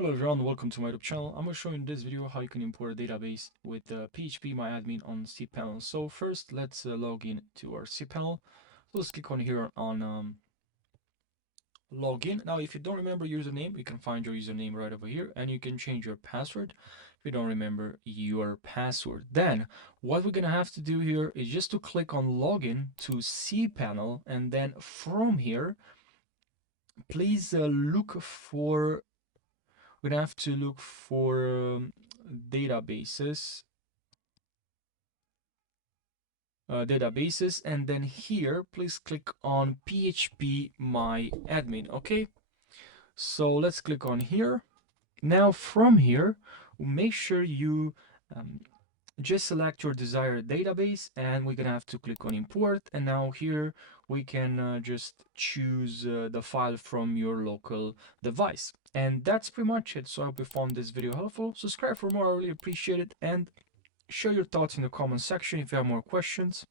Hello everyone, welcome to my YouTube channel. I'm going to show you in this video how you can import a database with PHP MyAdmin on cpanel. So first, let's log in to our cpanel. So let's click on here on login. Now, if you don't remember username, you can find your username right over here, and you can change your password if you don't remember your password. Then, what we're going to have to do here is just to click on login to cpanel, and then from here, please look for we're gonna have to look for databases and then here please click on php my admin. Okay, so let's click on here. Now from here, make sure you just select your desired database, and we're gonna have to click on import. And now here we can just choose the file from your local device, and that's pretty much it. So I hope you found this video helpful. Subscribe for more, I really appreciate it, and share your thoughts in the comment section if you have more questions.